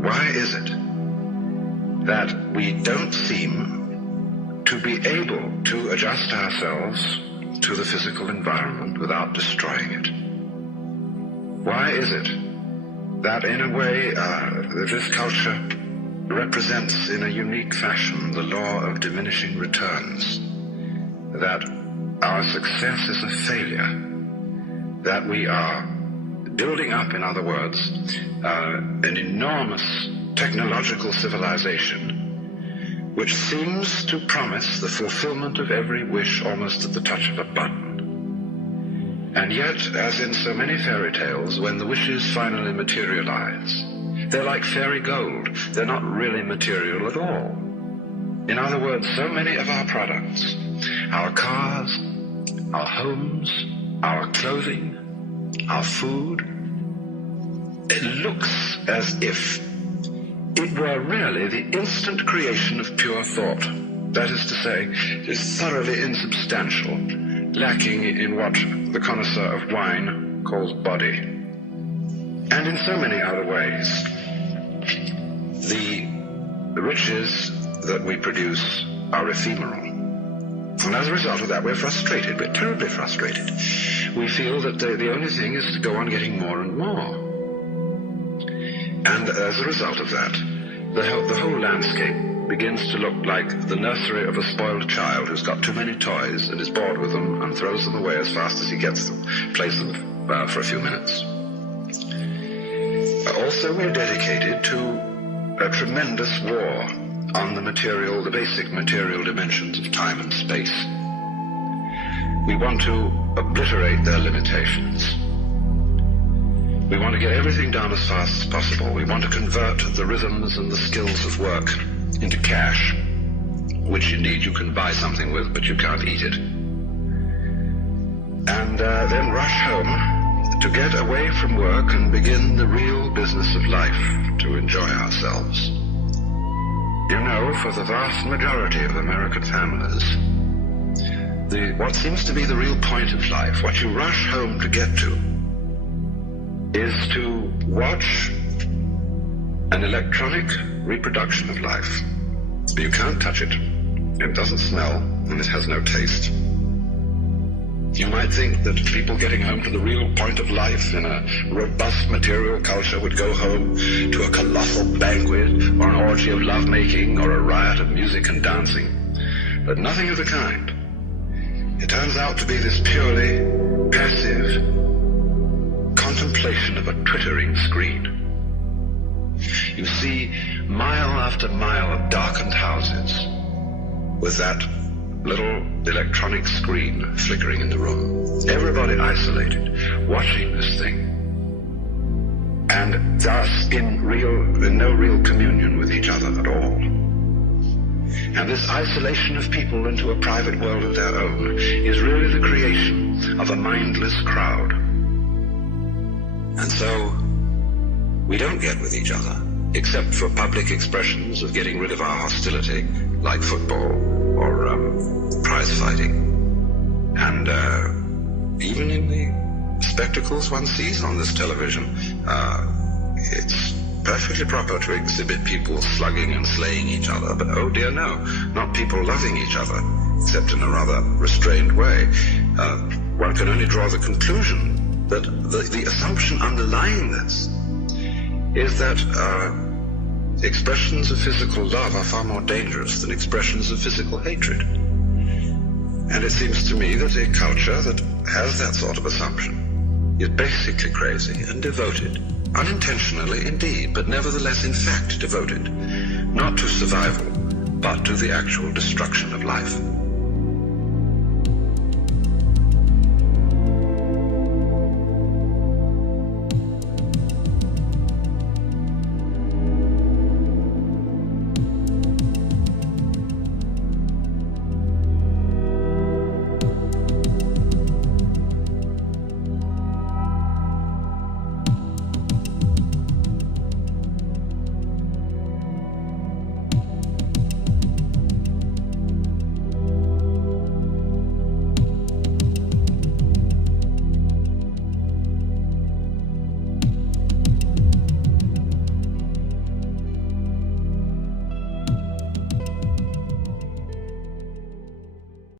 Why is it that we don't seem to be able to adjust ourselves to the physical environment without destroying it? Why is it that in a way this culture represents in a unique fashion the law of diminishing returns, that our success is a failure, that we are building up, in other words, an enormous technological civilization which seems to promise the fulfillment of every wish almost at the touch of a button. And yet, as in so many fairy tales, when the wishes finally materialize, they're like fairy gold. They're not really material at all. In other words, so many of our products, our cars, our homes, our clothing, our food, it looks as if it were really the instant creation of pure thought. That is to say, it is thoroughly insubstantial, lacking in what the connoisseur of wine calls body. And in so many other ways, the riches that we produce are ephemeral. And as a result of that, we're frustrated. We're terribly frustrated. We feel that the only thing is to go on getting more and more. And as a result of that, the whole landscape begins to look like the nursery of a spoiled child who's got too many toys and is bored with them and throws them away as fast as he gets them, plays them for a few minutes. Also, we're dedicated to a tremendous war on the basic material dimensions of time and space. We want to obliterate their limitations. We want to get everything done as fast as possible. We want to convert the rhythms and the skills of work into cash, which indeed you can buy something with, but you can't eat it. And then rush home to get away from work and begin the real business of life, to enjoy ourselves. You know, for the vast majority of American families, what seems to be the real point of life, what you rush home to get to, is to watch an electronic reproduction of life. You can't touch it. It doesn't smell, and it has no taste. You might think that people getting home to the real point of life in a robust material culture would go home to a colossal banquet or an orgy of lovemaking or a riot of music and dancing. But nothing of the kind. It turns out to be this purely passive contemplation of a twittering screen. You see mile after mile of darkened houses with that little electronic screen flickering in the room. Everybody isolated, watching this thing, and thus in no real communion with each other at all. And this isolation of people into a private world of their own is really the creation of a mindless crowd. And so we don't get with each other, except for public expressions of getting rid of our hostility, like football or prize fighting. And even in the spectacles one sees on this television, it's perfectly proper to exhibit people slugging and slaying each other, but oh dear no, not people loving each other, except in a rather restrained way. One can only draw the conclusion that the assumption underlying this is that expressions of physical love are far more dangerous than expressions of physical hatred. And it seems to me that a culture that has that sort of assumption is basically crazy and devoted, unintentionally indeed, but nevertheless in fact devoted, not to survival, but to the actual destruction of life.